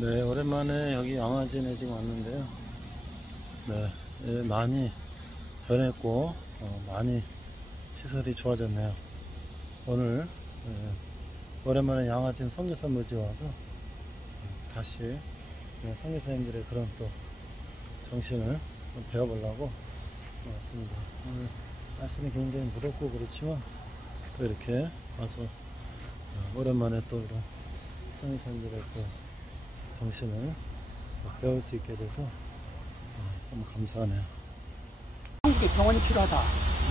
네, 오랜만에 여기 양화진에 지금 왔는데요. 네, 많이 변했고, 많이 시설이 좋아졌네요. 오늘, 오랜만에 양화진 선교사 모집에 와서 다시 선교사님들의 그런 또 정신을 배워보려고 왔습니다. 오늘 날씨는 굉장히 무덥고 그렇지만 또 이렇게 와서 오랜만에 또 이런 선교사님들의 또 정신을 배울 수 있게 돼서 너무 감사하네요. 한국에 병원이 필요하다.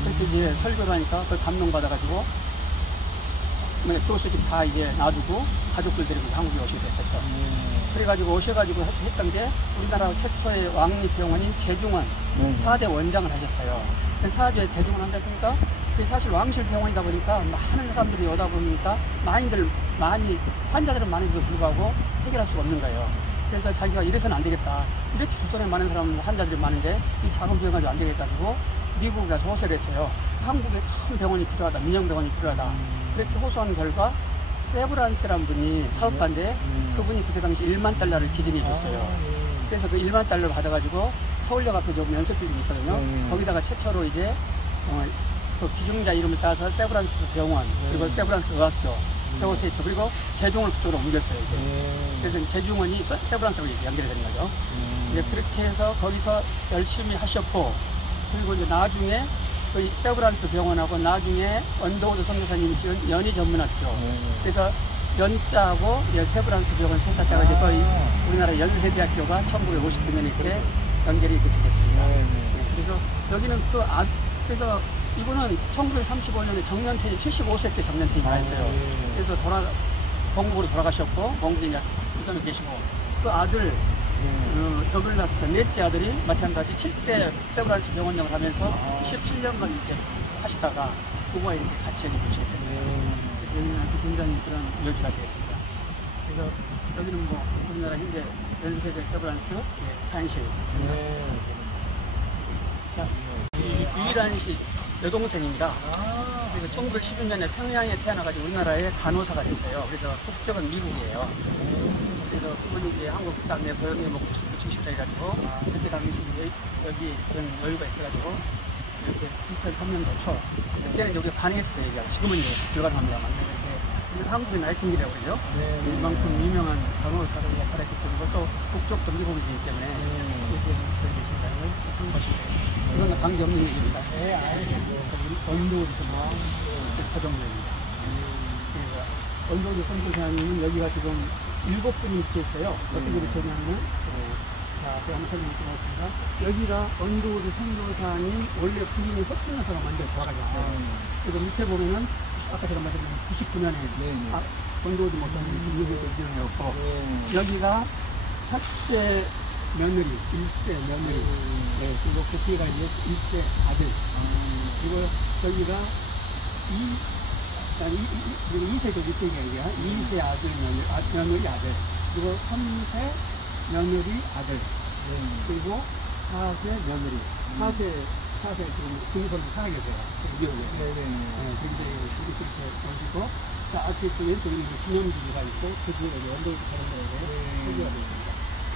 그래서 이제 설교를 하니까 그걸 감동받아가지고 교수직 다 이제 놔두고 가족들 데리고 한국에 오시게 됐었죠. 그래가지고 오셔가지고 했던 게 우리나라 최초의 왕립병원인 제중원 4대 원장을 하셨어요. 그래서 4대 제중원 한다 보니까 사실 왕실 병원이다 보니까 많은 사람들이 오다 보니까 많이 환자들은 많은데도 불구하고 해결할 수가 없는 거예요. 그래서 자기가 이래서는 안 되겠다. 이렇게 조선에 많은 사람 환자들이 많은데 이 작은 병원 가지고 안 되겠다 하고 미국에 가서 호소를 했어요. 한국에 큰 병원이 필요하다. 민영병원이 필요하다. 그렇게 호소한 결과 세브란스라는 분이 사업가인데 그분이 그때 당시 1만 달러를 기증해 줬어요. 그래서 그 1만 달러를 받아가지고 서울역 앞에 좀 연습비용이 있거든요. 거기다가 최초로 이제 그 기증자 이름을 따서 세브란스 병원, 그리고 세브란스 의학교, 세워세이트, 그리고 제중을 그쪽으로 옮겼어요. 이제. 그래서 제중원이 세브란스로 연결이 되는 거죠. 이제 그렇게 해서 거기서 열심히 하셨고, 그리고 이제 나중에 그 세브란스 병원하고 나중에 언더우드 선교사님이 지은 연희 전문학교. 그래서 연자하고 세브란스 병원 세자자가 이제 거의 우리나라 연세대학교가 1959년에 이렇게 연결이 이렇게 됐습니다. 그래서 여기는 그래서 이분은 1935년에 정년퇴임, 75세 때 정년퇴임을 했어요. 그래서 본국으로 돌아가셨고, 본국에 이제 이전에 계시고, 그 아들, 더글라스, 넷째 아들이 마찬가지 7대 세브란스 병원장을 하면서 17년간 이렇게 하시다가 부모와 이렇게 같이 여기 모시게 됐어요. 여기는 아주 굉장히 그런 여지가 되겠습니다. 그래서 여기는 뭐 우리나라 현재 연세대 세브란스 사인실. 자, 유일한식 여동생입니다. 그래서 1916년에 평양에 태어나가지고 우리나라의 간호사가 됐어요. 그래서 국적은 미국이에요. 그래서 그분이 이제 한국 땅에 고용해 먹고 싶다 해가지고 그때 당시 여기 그런 여유가 있어가지고 이렇게 2003년도 초 그때는 여기 반했어요. 지금은 이제 불가능합니다만 한국의 나이팅길이라고 그러죠. 이만큼 유명한 간호사를 역할했기 때문에 또 국적도 미국이기 때문에 이렇게 저희 계신다는 걸 참고하시면 되겠습니다. 이건 관계없는 얘기입니다. 언더우드 가정부입니다. 언더우드 선교사님은 여기가 지금 7분이 위치했어요. 어떻게 위치했냐면, 자, 제가 한번 설명해 드리겠습니다. 여기가 언더우드 선교사님 원래 부인이 헛순여사가 먼저 돌아가셨어요. 그리고 밑에 보면은 아까 제가 말씀드린 99년에 언더우드 목사님이 미국에서 지원이었고, 여기가 첫째 며느리, 1세 며느리, 그리고 그 뒤에가 이제 1세 아들, 그리고 여기가 2세도 2세가 아니라 2세 아들, 며느리 아들, 그리고 3세 며느리 아들, 그리고 4세 며느리, 4세 지금 중국에서 살아계세요. 미국에. 굉장히 이렇게 오시고, 자, 앞에 또 왼쪽에는 기념주가 있고, 그 뒤에 언더우드 사람들에게 소개가 됩니다.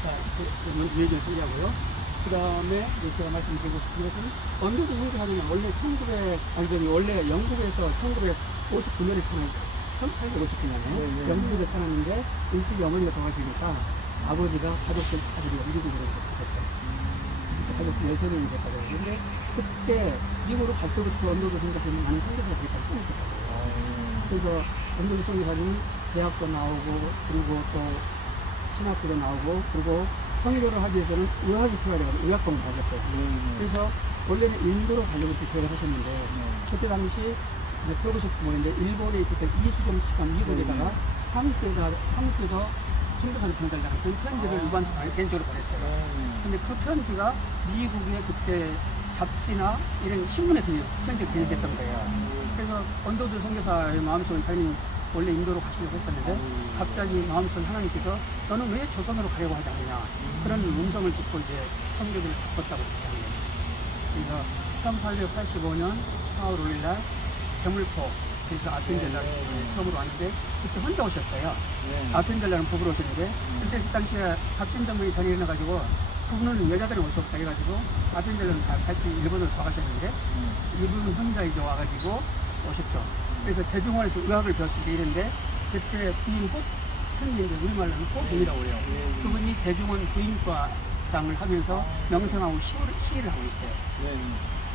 자, 얘기를 소개하고요. 그 다음에 제가 말씀드리고 싶은 것은 언더우드 선교사님은 원래 영국에서 1959년에 태어났어요. 1859년에 영국에서 태어났는데 일찍이 어머니가 돌아가시니까 아버지가 가족들 미국으로 갔었어요. 가족들 6명이 됐다고. 근데 그때 미국으로 갈 때부터 언더우드 선교사님은 많은 선교사들이 다 끊으셨어요. 그래서 언더우드 선교사님은 대학도 나오고 그리고 또 신학교도 나오고, 그리고 선교를 하기 위해서는 의학이 필요하다고 의학 공부를 하셨어요. 그래서 원래는 인도로 가려고 계획을 하셨는데, 그때 당시 프로그레스 부모인데 일본에 있을 때 이수종 기관 미국에다가 한국에서 선교사를 보내달라는 그런 편지를 일반 개인적으로 보냈어요. 근데 그 편지가 미국의 그때 잡지나 이런 신문에 편지가 기록됐던 거예요. 그래서 언더우드 선교사의 마음속은 당연히 원래 인도로 가시려고 했었는데 갑자기 마음속에 하나님께서 너는 왜 조선으로 가려고 하지 않느냐 그런 음성을 듣고 이제 성격을 바꿨다고 얘기하는 거예요. 그래서 1885년 4월 5일날 제물포 그래서 아펜젤라를 처음으로 왔는데 그때 혼자 오셨어요. 아펜젤라는 부부로 오셨는데 그때 그 당시에 박진정부이 전이 일어나가지고 그분은 여자들은 올 수 없다 해가지고 아펜젤라는 다 같이 일본으로 돌아가셨는데 이분은 혼자 이제 와가지고 오셨죠. 그래서 제중원에서 의학을 배웠을 때 이랬는데 그때 부인 호춘인데 우리말로는 호부인이라고 그래요. 그분이 제중원 부인과장을 하면서 명성하고 시위를 하고 있어요.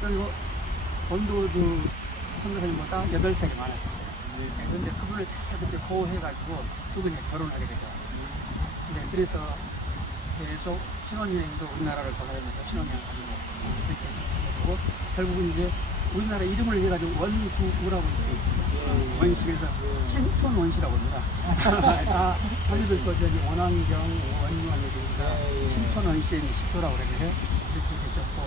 그리고 원도도 선교사님보다 8살이 많았었어요. 그런데 그분을 잘 그때 보호해가지고 두 분이 결혼하게 되죠. 네, 그래서 계속 신혼여행도 우리나라를 돌아다니면서 신혼여행 가지고 그렇게 해서 결국은 이제 우리나라 이름을 해가지고 원구우라고 이렇게 있습니다. 원시에서 신촌원시라고 합니다. 다 관리들 거 저기 원안경, 원유원이니까 신촌원시의 시도라고 그러는데 이렇게 되셨고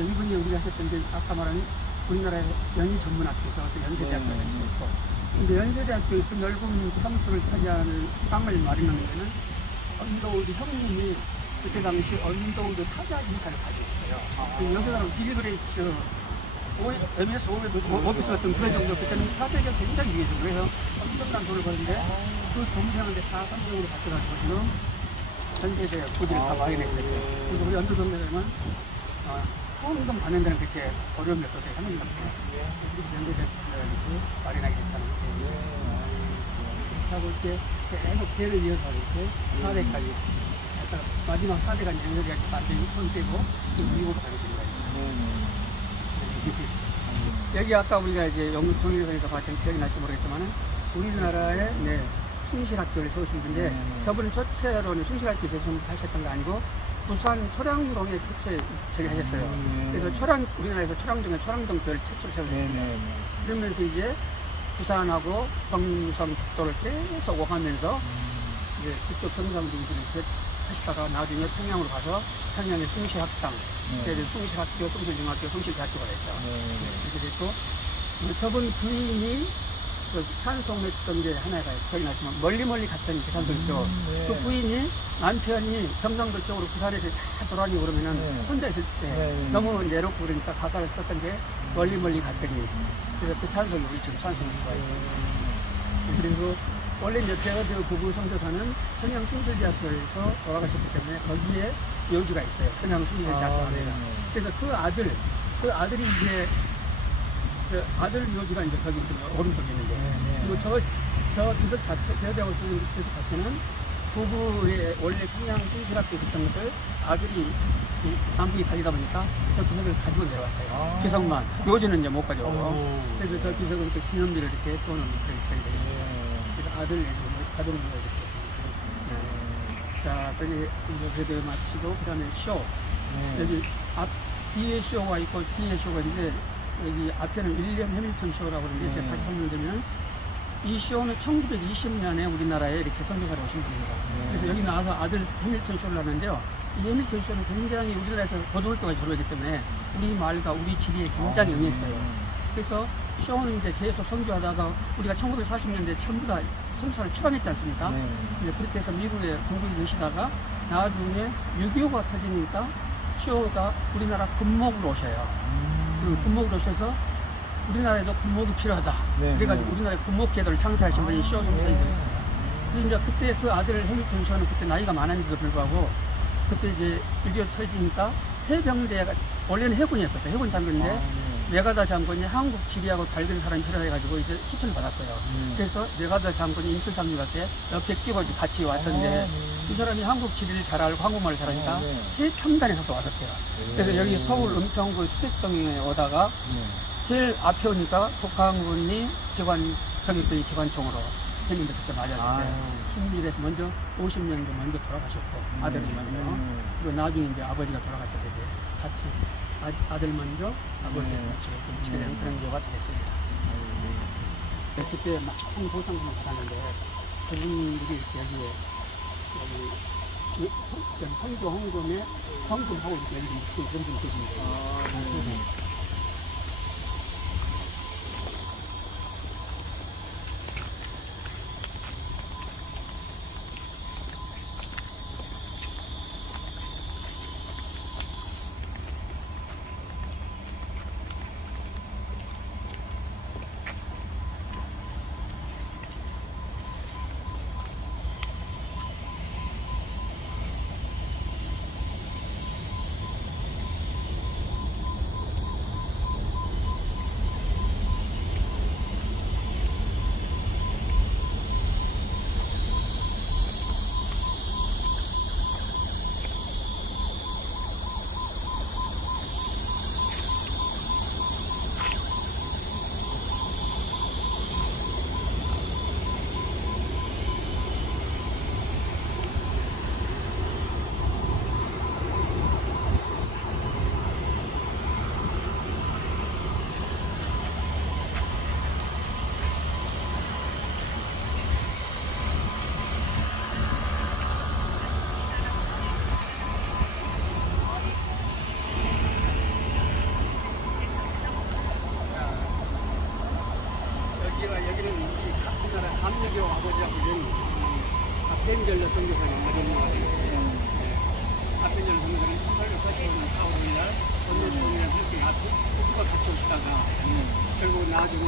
이분이 우리가 하셨던 게 아까 말한 우리나라의 연희 전문학교에서 연세대학교가 있었고 근데 연세대학교에서 넓은 평수를 차지하는 땅을 마련하는 데는 언더우드 형님이 그때 당시 언더우드 타자 인사를 가지고 있어요. 여기서는 빌그레이츠 MS 오피스 같은 그런 정도 그때는 타자가 굉장히 위해서 그래서 엄청난 돈을 버는데 그 동생한테 다 삼성으로 바쳐가지고 지금 전세대 부지를 다 마련했었죠. 그래서 우리 언더우드 선생님은 후원금 받는 데는 그렇게 어려움이 없어서 하는 것 같아요. 그리고 연세대 마련하게 됐다는 거예요. 하고 이렇게 계속 대를 이어서 이렇게 4대까지 마지막 4대가 연세대까지 완전히 손 떼고 미국으로 가르친 거예요. 여기 아까 우리가 이제 영국 정리에서 봤던 기억이 날지 모르겠지만은 우리나라의 숭실학교를 세우신 분인데 저분은 첫째로는 숭실학교 제정하셨던 거 아니고 부산 초량동에 최초에 저기 하셨어요. 그래서 우리나라에서 초량동에 초량동교를 최초로 세우셨어요. 그러면서 이제 부산하고 경상 국도를 계속 오가면서 이제 그쪽 경상중심을 하시다가 나중에 평양으로 가서 평양의 숭실학당, 숭실학교, 숭실중학교, 숭실대학교가 됐죠. 이렇게 됐고 저분 부인이 찬송했던 게 하나가 기억이 나지만 멀리 갔던 그 찬송 있죠. 그 부인이 남편이 경상도 쪽으로 부산에서 다 돌아다니고 그러면은 혼자 있을 때 너무 내롭고 그러니까 가사를 썼던 게 멀리 갔더니 그래서 그 찬송이 우리 지금 찬송이 좋아했어요. 그리고 원래 이제 대화대우 부부 선교사는 평양 숭실대학교에서 돌아가셨기 때문에 거기에 묘지가 있어요. 평양 숭실대학교 안에. 그래서 그 아들이 이제 그 아들 묘지가 이제 거기 있습니다. 오른쪽에 있는데. 그리고 저 기석 자체, 대화대우 부부 자체는 부부의 원래 평양 숭실학교에 있었던 것을 아들이 남북이 달리다 보니까 저 기석을 가지고 내려왔어요. 기석만. 묘지는 이제 못 가져오고. 그래서 저 기석은 그 기념비를 이렇게 세워놓은 그런 기억이 되겠습니다. 아들 가족을 이렇게 했습니다. 자, 거기 이제 그대로 마치고 그다음에 쇼. 여기 뒤에 쇼가 있고 뒤에 쇼가 있는데 여기 앞에는 윌리엄 해밀턴 쇼라고 그러는데 제가 다시 설명드리면 이 쇼는 1920년에 우리나라에 이렇게 선교사로 오신 분입니다. 그래서 여기 나와서 아들 해밀턴 쇼를 하는데요. 이 해밀턴 쇼는 굉장히 우리나라에서 고등학교까지 졸업했기 때문에 우리 말과 우리 지리에 굉장히 응했어요. 그래서 쇼는 이제 계속 선교하다가 우리가 1940년대 전부 다 선교사를 추방했지 않습니까? 그렇게 해서 미국에 공부를 계시다가 나중에 6.25가 터지니까 쇼가 우리나라 군목으로 오셔요. 군목으로 오셔서 우리나라에도 군목이 필요하다. 그래가지고 우리나라에 군목 제도를 창설하신 분이 쇼 선생님이 되었습니다. 그래서 이제 그때 그 아들 해밀턴 쇼는 그때 나이가 많았는데도 불구하고 그때 이제 6.25 터지니까 해병대가 원래는 해군이었었어요. 해군 장군인데 메가다 장군이 한국 지리하고 밝은 사람이 필요해가지고 이제 추천을 받았어요. 그래서 메가다 장군이 인천상륙 갈 때 옆에 끼고 같이 왔었는데 이 사람이 한국 지리를 잘 알고 한국말을 잘하니까 최첨단에서 왔었어요. 그래서 여기 서울 은평구 수색동에 오다가 제일 앞에 오니까 북한군이 저격병이 기관총으로 했는데 그때 맞았는데 순일에서 먼저 50년도 먼저 돌아가셨고 아들이 먼저 그리고 나중에 이제 아버지가 돌아가셨을 때 같이 아들 먼저 아버지가 같이 어떻게 되는 그런 경우가 됐습니다. 그때 막 좋은 보상금을 받았는데 그분들이 여기에 선교 헌금에 헌금하고 이렇게 여기 그런 분 계십니다.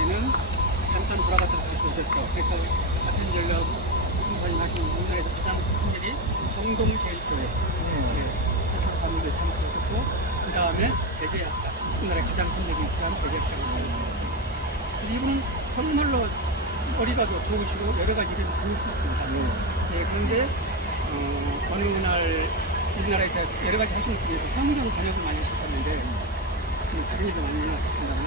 전에는 잠깐 돌아갔다 다시 오셨죠. 그래서 아펜젤러 선생님 하신 우리나라에서 가장 큰 일이 정동제일교회 사찰 가문에 참석했고, 그 다음에 대제학당, 우리나라의 가장 큰 일이 있지만 대제학당을 만들었어요. 이분은 정말로 머리가 좋으시고 여러 가지 일을 많이 하셨습니다. 그런데 어느 날 우리나라에서 여러 가지 하시는 분에서 성경 번역을 많이 하셨었는데 다른 일도 많이 일어났습니다만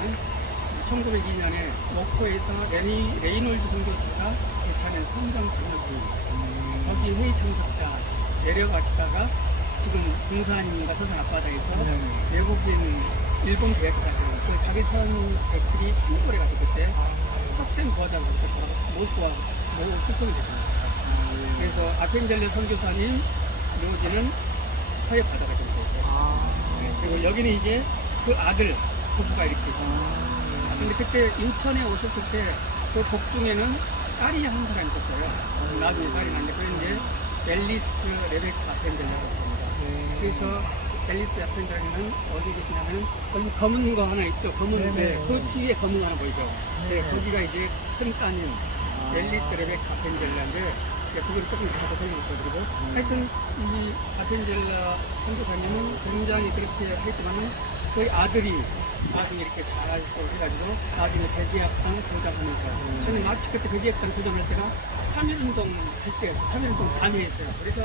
1902년에 목포에서 레이놀드 선교사가 개최하는 성경 번역회 거기 회의 참석자 내려가시다가 지금 동산인가 서산 앞바다에서 외국인 일본 대학생들 그 자기 선 댓글이 충돌해 가지고 그때 학생 부하자로 모스크바 수송이 됐습니다. 그래서 아펜젤러 선교사님 묘지는 서해 바다가 좀 되죠. 그리고 여기는 이제 그 아들 부부가 이렇게 있습니다. 근데 그때 인천에 오셨을 때 그 복중에는 딸이 한 사람 있었어요. 나중에 딸이 났는데 그런데 앨리스 레베카 아펜젤러라고 합니다. 그래서 앨리스 아펜젤러는 어디 계시냐면 거기 검은 거 하나 있죠. 검은 그 뒤에 검은 거 하나 보이죠. 거기가 이제 큰 따님 앨리스 레베카 아펜젤러인데 그걸 조금 더 설명드리고 하여튼 이 아펜젤러 선교사님은 굉장히 그렇게 했지만은 저희 아들이 나중에 이렇게 잘 해가지고 나중에 대제학당 도전하면서 저는 마치 그때 대제학당 도전할 때가 3.1운동 할 때 3.1운동 단위했어요. 그래서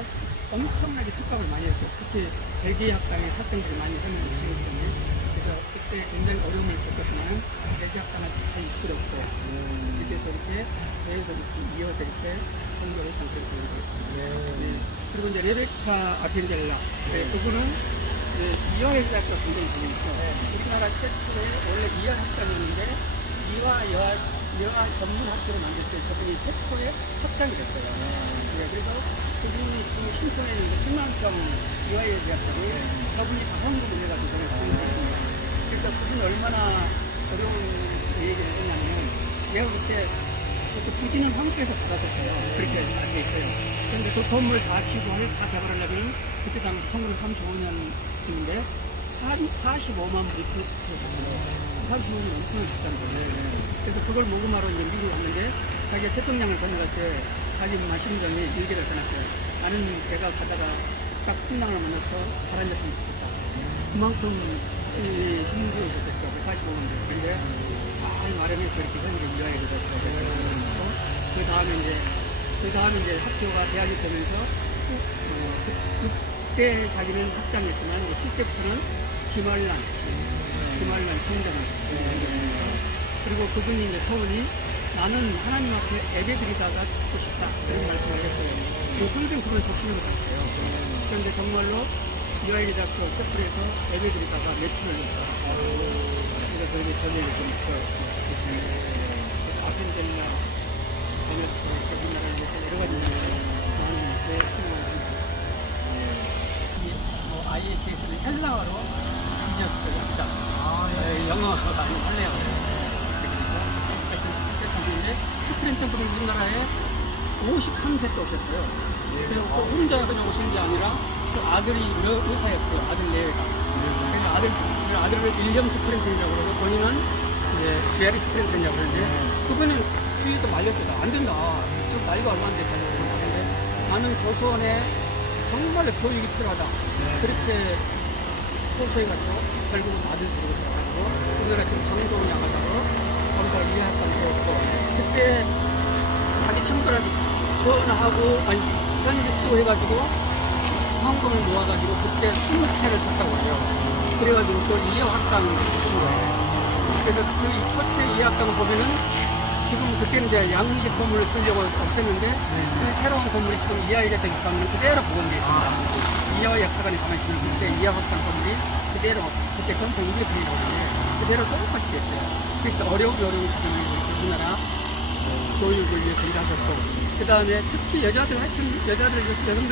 엄청나게 특박을 많이 했어요. 특히 대제학당의 학생들이 많이 설명을 해주셨는데 그래서 그때 굉장히 어려움을 겪었지만 대제학당을 잘 이끌었고 그래서 이렇게 계속 이어서 이렇게 성교를 상태로 보여드렸습니다. 그리고 이제 레베카 아펜젤라 그분은 이화여자학교 굉장히 재밌죠. 우리나라 최초의 원래 이화학장이었는데 이화 전문 학교를 만들 때 저분이 최초의 학장이 됐어요. 그래서 그분이 지금 신촌에 있는 10만 평 이화여자학교를 저분이 다 헌금을 해가지고 저를 진행했습니다. 그래서 그분이 얼마나 어려운 얘기를 했냐면 내가 그때 부지는 한국에서 받았었어요. 그렇게 알고 있어요. 그런데 그 건물 다 취소를 다 개발하려면 그때 당시 1935년인데 45만 불이 들었어요. 45만 엄청 비싼 거예요. 그래서 그걸 모금하러 이제 미국 왔는데 자기가 태평양을 건너갈 때 자기 심정이 일기를 써놨어요. 나는 내가 가다가 딱 풍랑을 만나서 바람졌으면 좋겠다. 그만큼 힘들었었죠. 45만 불. 그런데 잘 마련해서 이렇게 현재 이화에 되었어요. 그 다음에 이제 학교가 대학이 되면서 그때 자기는 학장이었지만 10대부터는 김알란 총장을 연결하면서 그리고 그분이 이제 서운이 나는 하나님 앞에 예배드리다가 죽고 싶다 그런 말씀을 했어요. 그분들 그걸 적시는 것 같아요. 그런데 정말로 이화여자학교 셰프에서 예배드리다가 매출을 냈다. 그래서 이제 전례를 좀 있어요. 아펜젤러 우리나라에서 여러 가지 많은 IHS는 헬라어로 비즈니스 약자, 영어가 아니고 할래어로 그런데 스프렌 템플은 우리나라에 53세 때 오셨어요. 그리고 혼자 그냥 오신 게 아니라 그 아들이 의사였어요. 아들 내외가. 그래서 아들을 윌리엄 스프렌트라고 그러고 본인은 메리 스프렌트라고 그러는데 그분은 주위에서 말렸죠. 안 된다. 지금 나이가 얼마 안 돼. 근데 나는 조선에 정말 교육이 필요하다. 그렇게 호소해가지고 결국은 아들 데리고 들어가지고 우리나라 지금 정동이 나가자고 검사 이해학관 되었고 그때 자기 친구들한테 전화하고 편지 쓰고 해가지고 헌금을 모아가지고 그때 20채를 샀다고 해요. 그래가지고 또 이해학당을 쓴 거예요. 그래서 그 첫째 이해학당을 보면은 지금 그때는 이제 양식 건물을 쓰려고 없앴는데 그 새로운 건물이 지금 이화여자학당 입학은 그대로 복원되어 있습니다. 이화 역사관에 가만히 있으면 그때 이화학당 건물이 그대로 그때 전통 우리들이라고 하는데 그대로 똑같이 됐어요. 그래서 어려운 우리나라 교육을 위해서 일하셨고 그 다음에 특히 여성들을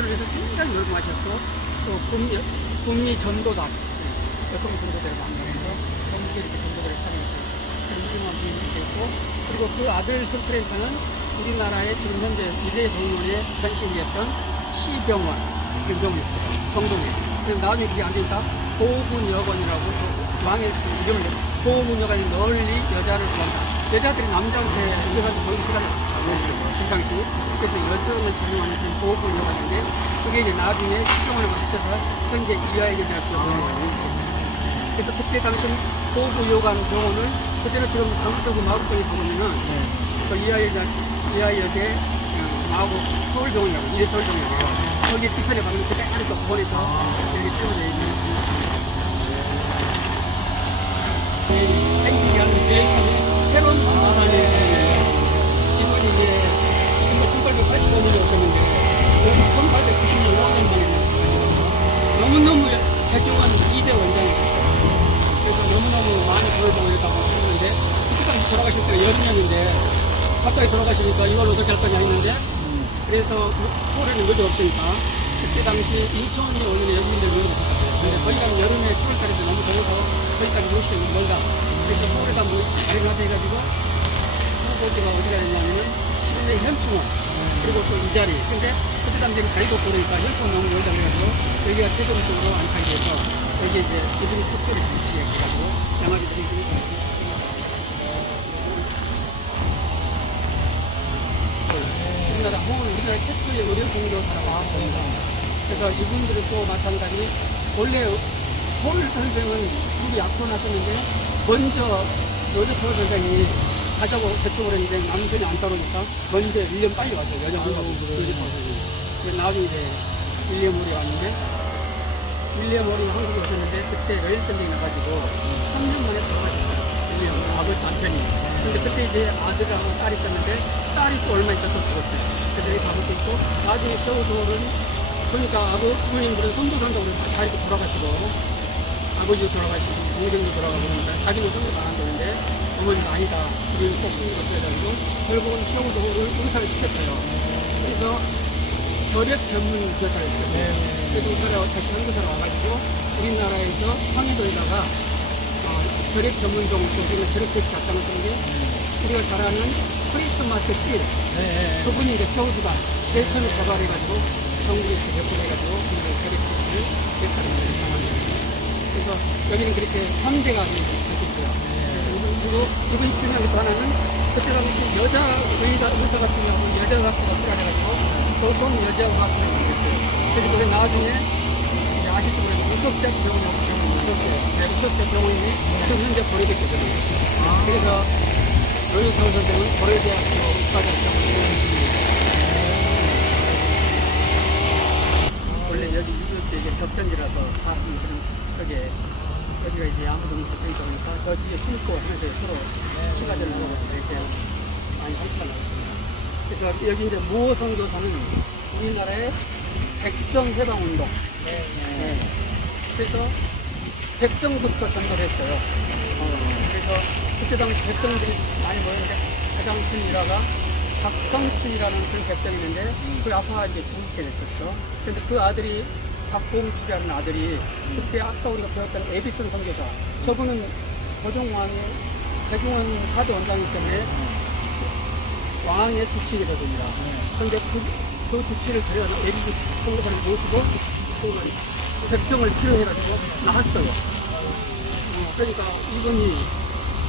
위해서 굉장히 노력하셨고 또 국미 전도단 여성 전도대를 만들어서 전국에 이렇게 전도대를 차리고 유명한 분이 있고 그리고 그 아들 스프렌트는 우리나라의 지금 현재 미래병원의 전신이었던 시병원 정동에 그래서 나중에 그게 안 되니까 보문여관이라고 왕의 이름을 보문여관이 널리 여자를 구한다 여자들이 남자한테 이래가지고 거기 시간이 그 당시. 그래서 여성을 전용하는 그런 보호구를 이용하는데, 그게 이제 나중에 시정원에 맞춰서 현재 이화여자대학교 병원이. 그래서 그때 당시 보호구 요관 병원을, 그때는 지금 강서구 마곡동에 보면은, 그 이화여대 마곡 서울병원이라고, 이래서울병원이라고. 거기 뒤편에 가면 그때 안에 또 병원에서 여기 세워져 있는. 새로운 방법만에 이분이 이제 1885년에 오셨는데 1890년 5년 만에 너무너무 대중한 2대 원장이었어요. 그래서 너무너무 많이 보여주려고 했는데 그때 당시 돌아가실 때가 여름이었는데 갑자기 돌아가시니까 이걸 어떻게 할 거냐 했는데 그래서 서울에는 의도 없으니까 그때 당시 인천에 오는 여주민들 모여주셨어요. 근데 거기가 여름에 7월달에서 너무 더워서 거기까지 모시기 멀다. 그래서 서울에다 마련하자 해가지고 후보지가 어디가 있냐면은 실내 현충원 그리고 또 이 자리. 근데 그때 당시에는 다리도 없고 그러니까 현충원 너무 멀다 그래가지고 여기가 최종적으로 안착이 돼서 여기 이제 이분이 속도를 지시해가지고 양아지 드리기 우리나라 최초의 의료 공조사라고 합니다. 그래서 이분들은 또 마찬가지 원래 서울 선생은 미리 약혼하셨는데 먼저 여자처 선생이 가자고 대쪽으로 했는데 남편이 안 따르니까 먼저 1년 빨리 왔어요. 여자 안 가고 여자처 선생이. 그래서 나중에 이제 윌리엄 홀이 왔는데 윌리엄 홀이 한국에 오셨는데 그때 레일 전쟁이 나가지고 3년 만에 돌아가셨어요. 윌리엄 아버지 남편이. 근데 그때 이제 아들하고 딸이 있었는데 딸이 또 얼마 있다 또 죽었어요. 그래서 여기 가볼 수 있고 나중에 겨우도는 그러니까 부모님들은 손도 산다고 다 이렇게 돌아가시고 아버지도 돌아가시고 동생도 돌아가고 그러니까 자기는 손도 안 한다는데 어머니가 아니다. 우리는 꼭 손도 없어가지고 결국은 겨우도를 의사를 시켰어요. 그래서 결핵 전문 교사를 시켰어요. 그래서 의사가 다시 한국사로 와가지고 우리나라에서 황해도에다가 결핵 전문종 우리가 결핵 테스트 작성을 쓰는데 우리가 잘 아는 크리스마스 실 그분이 이제 겨우주가 대천을 개발해가지고 정부에서 배포해가지고 결핵 테스트를 대처를 만들었어요. 그래서 여기는 그렇게 3대가 있었어요. 그리고 이분 중에 또 하나는 그때 당시 여자 의사 같은 경우는 여자 학교가 출연해가지고 소속 여자 학교를 만들었어요. 그래서 그게 나중에 아시죠? 우석대 병원이 지금 현재 고려대학교거든요. 그래서 노유서 선생은 고려대학교 의과대학교 원래 여기 이렇게 이게 격전지라서 다 그런 속에 여기가 이제 아무도 없는 격전이다 보니까 저 뒤에 숨고 하면서 서로 시가전을 먹어서 이렇게 많이 활동을 하고 있습니다. 그래서 여기 이제 무호 선교사는 우리나라의 백정해방운동. 그래서 백정부터 전도를 했어요. 그래서 그때 당시 백정들이 많이 모였는데 가장 큰 일화가 박성춘이라는 그런 백정이 있는데 그 아빠가 이제 죽게 됐었죠. 근데 그 아들이 박봉출이라는 아들이 그때 아까 우리가 배웠던 에비슨 선교사 저분은 고종왕의 대중원 4대 원장이기 때문에 왕의 주치의가 됩니다. 그런데 그 주치를 데려가서 에비슨 선교사를 모시고 백정을 치료해가지고 나왔어요. 그러니까 이분이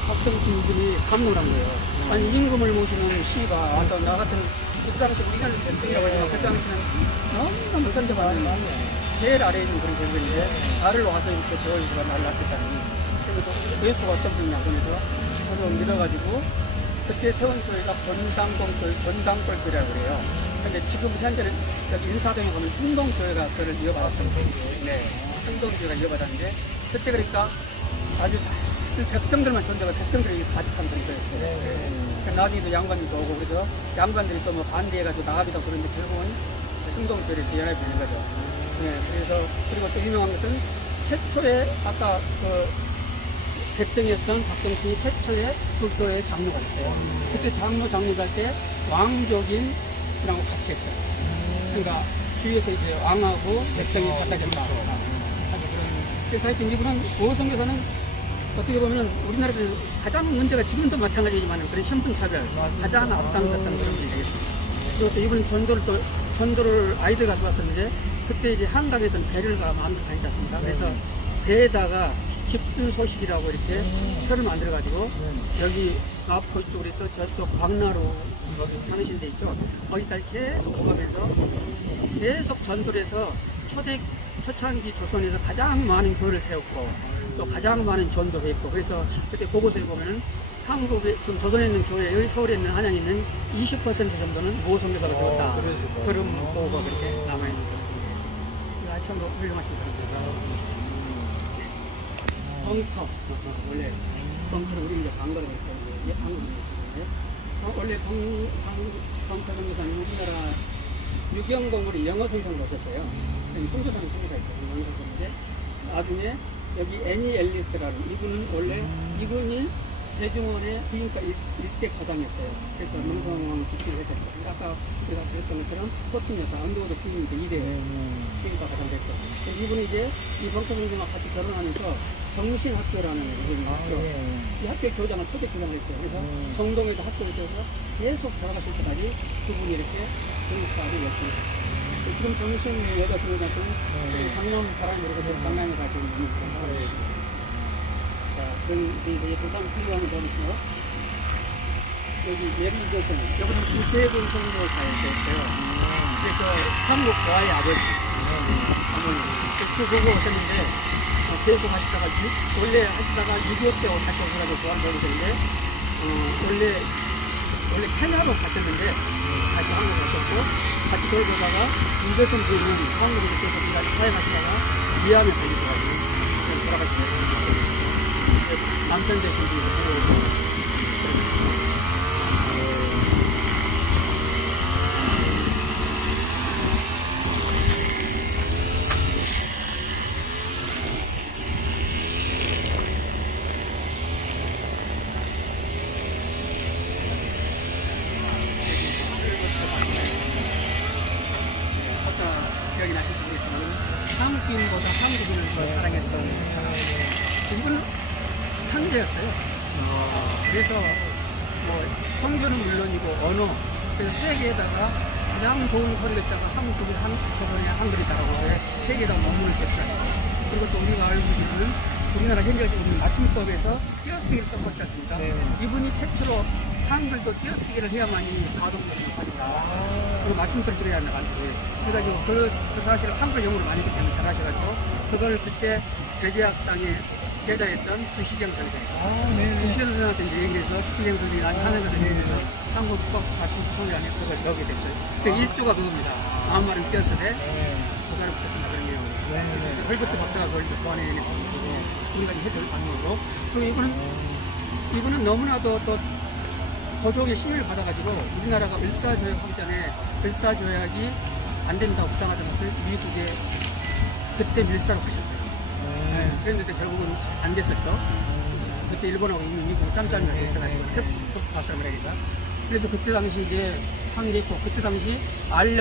박성춘 이분이 감동을 한 거예요. 아니 임금을 모시는 시가 와서 나 같은 그때 당시 우리가 백정이라고 하지만 그때 당시는 너무나 선전받는 제일 아래에 있는 그런 경우인데 나를 와서 이렇게 배워주시가 나를 낳겠다니. 그래서 예수가 어떤 분이냐 그래서 저도 믿어가지고 그때 세운 교회가 본당골교회라고 그래요. 근데 지금 현재는 여기 인사동에 가면 승동교회가 그를 이어받았어요. 네, 승동교회가 이어받았는데 그때 그러니까 아주 백정들만 존재가 백정들이 가득한 그런 거였어요. 나중에도 양반들도 오고 그래서 양반들이 또 뭐 반대해가지고 나가기도 그런데 결국은 승동교회를 연합이 되는 거죠. 네, 그래서 그리고 또 유명한 것은 최초의 아까 그 백정이었던 박성춘이 최초의 그 교회 장로가 있어요. 그때 장로갈 때 왕족인이라고 같이 했어요. 그러니까 주위에서 이제 왕하고 백정이 갖다 줬다. 그래서 하여튼 이분은 보호선교사는 어떻게 보면 우리나라에서 가장 문제가 지금도 마찬가지지만 그런 신분차별 가장 앞장섰던 그런 분이 되겠습니다. 그리고 또 이분은 전도를 아이들 가져왔었는데 그때 이제 한강에서는 배를 마음대로 다니지 않습니까? 그래서 배에다가 기쁜 소식이라고 이렇게 표를 만들어가지고 여기 마포 쪽으로 해서 저쪽 광나루 사무실 데 있죠. 거기까지 계속 오가면서 계속 전도를 해서 초창기 조선에서 가장 많은 교회를 세웠고 또 가장 많은 전도를 했고 그래서 그때 보고서에 보면은 한국에 지금 조선에 있는 교회, 여기 서울에 있는 한양에 있는 20% 정도는 모성교사로 세웠다. 그런 보고가 그렇게 남아있는 그런 게 있습니다. 참 훌륭하신 분입니다. 벙커, 원래 벙커를 우리 이제 방거라고 했고 이제 한국에 있는데 원래 벙커 선교사님 우리나라 유경공으로 영어 선생을 오셨어요. 선교사님 선교사였어요. 영어 선생인데 나중에 여기 애니 앨리스라는 이분은 원래 이분이 제중원의 부인과 일대 과장이었어요. 그래서 명성왕 직시를 했었죠. 아까 우리가 그랬던 것처럼 호칭 여사, 언더우드 부인이 이제 2대 부인과 과장 됐죠. 이분이 이제 이 벙커선생과 같이 결혼하면서 정신학교라는 학교, 이 학교 교장을 초대 교장을 했어요. 그래서 정동에도 학교를 세워서 계속 돌아가실 때까지 두 분이 이렇게 교육사업을 열심히 했어요. 지금 정신 여자 교육사는 강남 사람으로 강남에 가지고 있는 그런 자, 그런 이제 보통 필요한 거는요. 여기 예를 들어서 여기는 이세군 선교사였어요. 그래서 한국 고아의 아버지 어머니 그 보고 오셨는데 계속 하시다가 원래 하시다가 6.25 때 다시 오시라고 고아를 보셨는데 원래 캐나다로 가셨는데 다시 한국에 오셨고 같이 돌보다가 이것은 부인은 한국에서 계속 사역하시다가 위암에 걸리셔가지고 돌아가시네요. 남편 되신 분이 기억이 나실지 모르겠지만 한국인보다 한국인을 더 사랑했던 사람. 이분은 천재였어요. 그래서 뭐 성교는 물론이고 언어, 그래서 세계에다가 가장 좋은 소리를 짜서 한국이 저번에 한글이다라고 세계에다 논문을 제출하고 그리고 또 우리가 알고 있는 우리나라 현재적인 맞춤법에서 띄어쓰기를 썼지 않습니까? 이분이 최초로 한글도 띄어쓰기를 해야만이 가동되는 거니까 그리고 맞춤법을 찍어야 한다고 하는데 그래가지고 그 사실을 한글 영어로 많이 했기 때문에 잘하셔가지고 그걸 그때 대제학당에 제자였던 주시경 선생. 주시경 선생한테 이제 얘기를 해서 주시경 선생이 하는 것을 얘기해서 한국법 맞춤법 안에 그걸 넣게 됐어요. 그 일조가 그겁니다. 아무 말은 띄어쓰되 조사를 붙였습니다. 그런 내용. 헐버트 박사가 그걸 보완해낸 거고 우리가 해줄 방법으로 그리고 이거는 너무나도 또 고종의 심의를 받아가지고 우리나라가 을사조약하기 전에 을사조약이 안 된다고 주장하던 것을 미국에 그때 밀사로 하셨어요. 그랬는데 결국은 안 됐었죠. 그때 일본하고 미국 짬짬이가 됐어가지고 텍스트 말이죠. 그래서 그때 당시 이제 항의했고 그때 당시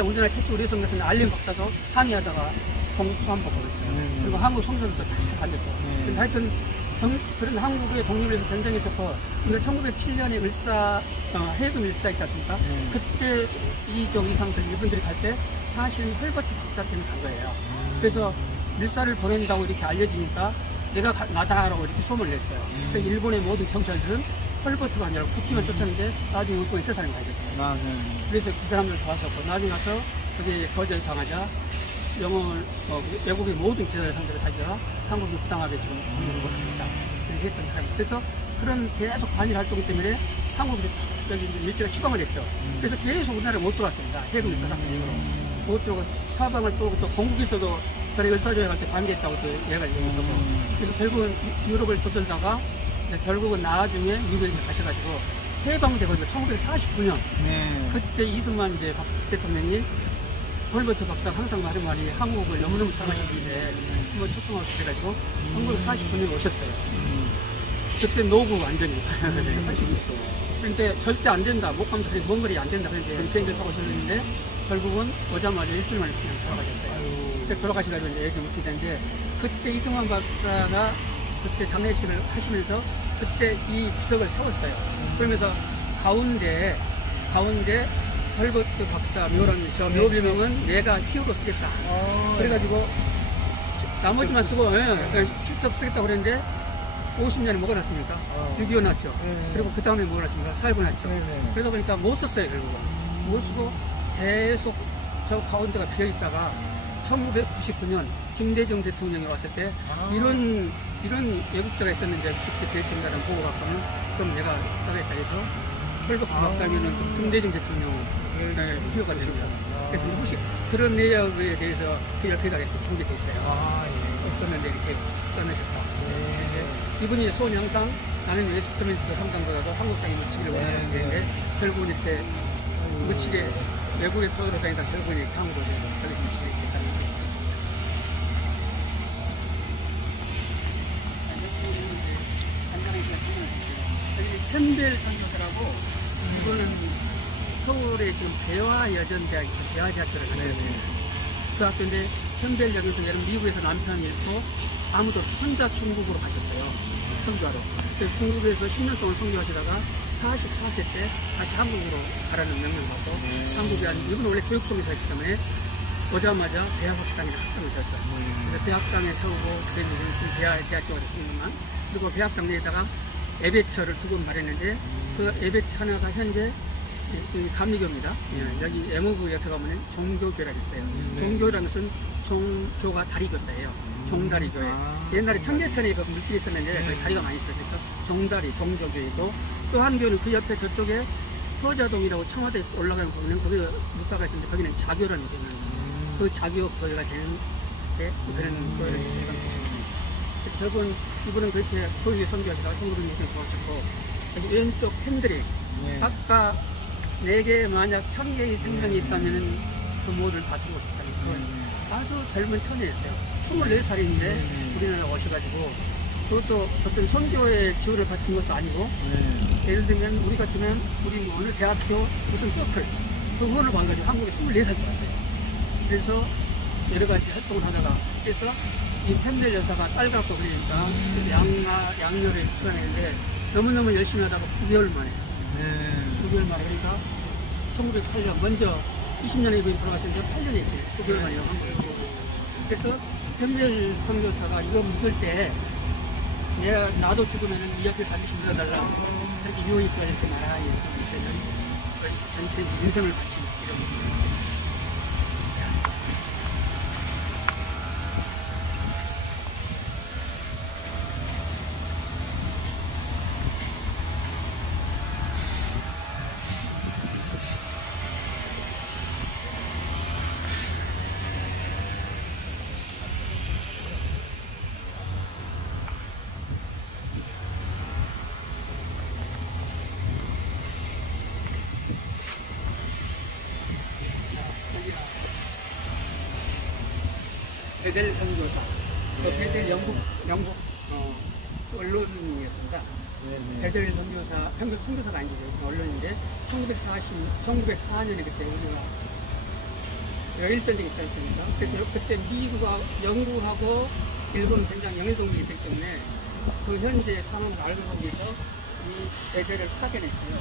우리나라 최초 의료 성교사는 알림 박사도 항의하다가 공수한 법을 했어요. 그리고 한국 성서들도 다 반대했고. 근데 하여튼 그런 한국의 독립을 위해서 전쟁했었고 우리가 1907년에 해금 일사 있지 않습니까? 그때 이쪽 이상설 이분들이 갈 때 사실 헐버트 박사 때문에 간 거예요. 그래서 밀사를 보낸다고 이렇게 알려지니까 내가 나다라고 이렇게 소문을 냈어요. 그래서 일본의 모든 경찰들은 헐버트가 아니라 쿠키만 쫓았는데 나중에 웃고 세 사람이 가졌어요. 그래서 그 사람들 도와줬고 나중에 가서 그게 거절당하자 외국의 모든 기자들 상대로 자기가 한국이 부당하게 지금 공부를 못합니다. 이렇게 했던 사람이에요. 그래서 그런 계속 반일 활동 때문에 한국에서 밀제가 추방을 했죠. 그래서 계속 우리나라에 못 들어왔습니다. 해금 밀사 사건 이후로 못 들어오고 사방을 또 공국에서도 저희 을사조약 할 때 반대했다고 또 얘가 있었고 그래서 결국은 유럽을 떠돌다가 결국은 나중에 미국에 가셔가지고 해방되거든요. 1949년 그때 이승만 이제 박 대통령이 헐버트 박사 항상 하는 말이 한국을 너무너무 사랑하시는데 한번 초청하고 그래가지고 1949년에 오셨어요. 그때 노구 완전히 89년. 그런데 절대 안 된다. 못 가면 먼 거리 안 된다. 그런데 비행기를 타고 오셨는데 결국은 오자마자 일주일 만에 그냥 돌아가셨어요. 그때 돌아가시가지고 이제 얘기 못 했는데 그때 이승만 박사가 그때 장례식을 하시면서 그때 이 비석을 세웠어요. 그러면서 가운데 헐버트 박사 묘라는 저 묘 별명은 내가 히어로 쓰겠다. 그래가지고 나머지만 쓰고 직접 쓰겠다고 그랬는데 50년을 뭐가 났습니까? 6.25 났죠. 그리고 그 다음에 뭐가 났습니까? 4.19 났죠. 그러다 보니까 못 썼어요, 결국은. 못 쓰고 계속 저 가운데가 비어있다가 1999년 김대중 대통령이 왔을 때 이런 외국자가 있었는데 그렇게 됐습니다라는 보고 갖고는 그럼 내가 써야겠다 해서 펄벅 박사면은 김대중 대통령의 비교가 됩니다. 그래서 혹시 그런 내역에 대해서 그 옆에가 이렇게 준비되어 있어요. 없었는데 이렇게 써내셨다. 이분이 소원 항상 나는 웨스트민스터 성당보다도 한국상에 묻히기를 원하는 데인데 결국은 이렇게 묻히게 외국에 돌아다니다 결국은 이렇게 한국으로 걸리게 묻히게 됐다는 거죠. 여기 펜벨 선교사라고 이분은 서울에 지금 배화여전대학, 배화대학교를 다녔어요. 그 학교인데 펜벨역에서 여름 미국에서 남편이 잃고 아무도 혼자 중국으로 가셨어요. 선교하러. 그래서 중국에서 10년 동안 선교하시다가 44세 때 다시 한국으로 가라는 명령을 받고 한국에 이분은 원래 교육성교사였기 때문에 오자마자 대학학당에 합당을 세웠어요. 그래서 대학당에 세우고 그랬는데 대학교가 됐습니다만 그리고 대학당 내에다가 예배처를 두 번 마련했는데 그 예배처 하나가 현재 감리교입니다. 여기 에모그 옆에 가면 종교교라고 있어요. 종교라는 것은 종교가 다리교자예요. 종다리교회. 옛날에 청계천에 그 물길이 있었는데 거기 다리가 많이 있어요. 그래서 종다리, 종교교이고 또 한 교는 그 옆에 저쪽에 서자동이라고 청와대 올라가는 부분은 거기 묵가가 있었는데 거기는 자교라는 교회는 그 자교 교회가 되는데 그런 교회를 대강 계십니다. 결국은 이분은 그렇게 교육에 선교하시다가 1960년 돌아오셨고 여기 왼쪽 팬들이 아까 4개 만약 1000개의 생명이 있다면 그 모두를 다 주고 싶다는 건 아주 젊은 처녀였어요. 24살인데 우리나라에 오셔가지고 그것도 어떤 선교의 지원을 받은 것도 아니고 예를 들면 우리 같으면 우리 뭐 어느 대학교 무슨 서클 그 후원을 받아가지고 한국에 24살 왔어요. 그래서 여러 가지 활동을 하다가 그래서 이 펜벨 여사가 딸 갖고 그러니까 양녀를 출연했는데 너무너무 열심히 하다가 9개월 만에 9개월 만에 그러니까 1908년 먼저 20년에 이분이 돌아가셨는데 8년에 이렇게 9개월 만에 한 거예요. 그래서 펜벨 선교사가 이거 묻을 때 나도 죽으면 이 옆에 반드시 묻어달라 그렇게 유언이스가 이렇게 말하는 이제는 전체 인생을 바친 이런 부분입니다. 베델 선교사, 베델 영국 언론이었습니다. 베델 선교사, 평균 선교사가 아니죠. 언론인데 1904년에 그때 우리가 여일전쟁이 있지 않습니까? 그래서 그때 미국과 영국하고 일본 굉장히 영해동맹이 있기 때문에 그 현재 상황을 알고 보기 위해서 이 베델을 파견했어요.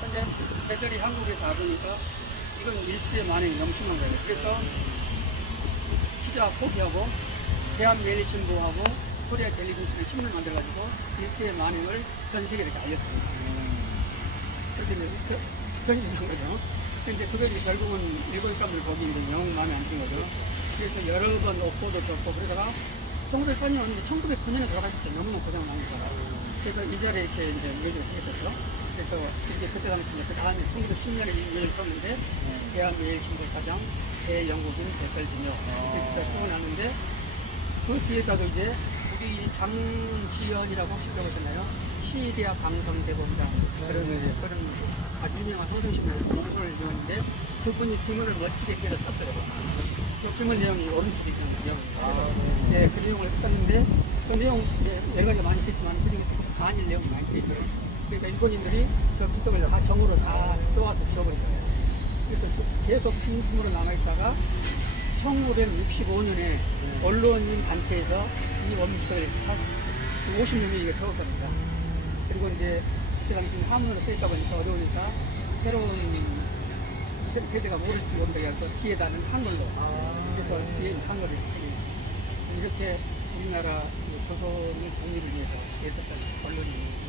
근데 베델이 한국에서 와보니까 이건 일제의 만행이 너무 심한 거예요. 그래서 기자 포기하고 대한매일신보하고 코리아 텔레비전을 신문 만들어가지고 일제의 만행을 전 세계에 이렇게 알렸습니다. 그런 식으로 한 거죠. 근데 그것이 결국은 일본 사람들 보기 이제 영 마음에 안 든 거죠. 그래서 여러 번 옥보도 줬고 그러다가 1904년 1909년에 돌아가셨어요. 너무나 고생을 많이 했어요. 그래서 이 자리에 이렇게 이제 묘지를 하셨어요. 그래서 이제 그때 당시에 그 다음에 1910년에 일을 썼는데 대한매일신보 사장 대영국인 배설진요. 이렇게 쓰고 났는데 그 뒤에다가 이제 우리 장지연이라고 혹시 들어보셨나요? 시대학 방송대본장 그런 아주 유명한 소설신문을 공소를 지었는데 그분이 기문을 멋지게 끼어 썼어요. 그 기문 내용이 오른쪽에 있는 내용입니다. 네, 그 내용을 썼는데 그 내용 여러 가지가 많이 있겠지만 그 중에서 반일 내용이 많이 있어요. 그러니까 일본인들이 저 구석을 다 정으로 다 쪼아서 지워버리더라고요. 그래서 계속 빈틈으로 남아있다가 1965년에 언론인 단체에서 이 원문서를 50명이 세울 겁니다. 그리고 이제 그때 당시 한문으로 쓰였다 보니까 어려우니까 새로운 세대가 모를지 모른다고 해서 뒤에다는 한글로 그래서 뒤에 한글을 이렇게 우리나라 그 조선의 독립을 위해서 애썼던 언론이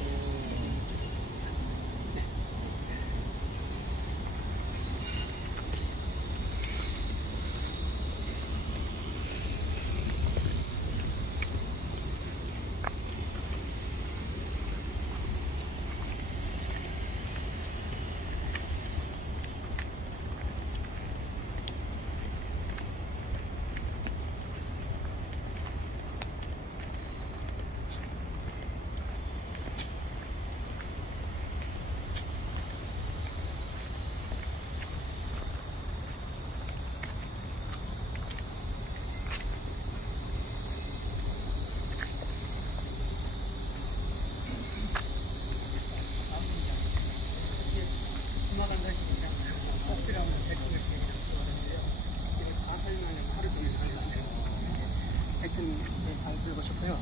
잘 들고 싶고요.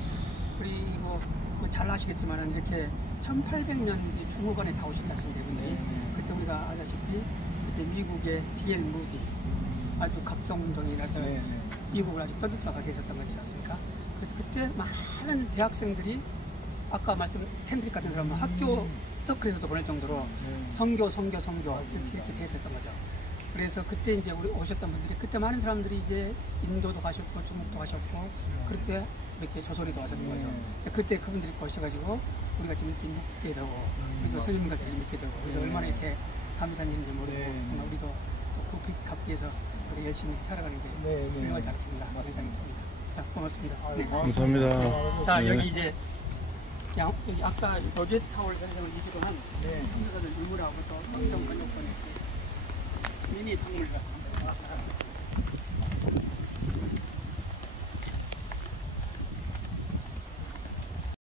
그리고 잘 아시겠지만 이렇게 1800년 중후반에 다 오셨지 않습니까? 근데 그때 우리가 아다시피 그때 미국의 D.L. 무디 아주 각성운동이라서 미국을 아주 떠들썩하게 계셨던 거지 않습니까? 그래서 그때 많은 대학생들이 아까 말씀 캔드릭 같은 사람은 학교 서클에서도 보낼 정도로 선교 이렇게 돼 있었던 거죠. 그래서 그때 이제 우리 오셨던 분들이 그때 많은 사람들이 이제 인도도 가셨고 중국도 가셨고 그렇게 이렇게 조선에도 왔었던 거죠. 그때 그분들이 오셔가지고 우리가 지금 이렇게 믿게 되고 그리고 스님같이 믿게 되고 그래서 얼마나 이렇게 감사한 일인지 모르고 정말 우리도 그 빚 갚기 위해서 우리 열심히 살아가는 게 훌륭하지 않겠습니다. 생각이 듭니다. 자, 고맙습니다. 네. 감사합니다. 자, 네. 여기 이제 여기 아까 로제타월 선생을 위주로 한 한국사들 유물하고 또 성경 번역본의 미니 박물관.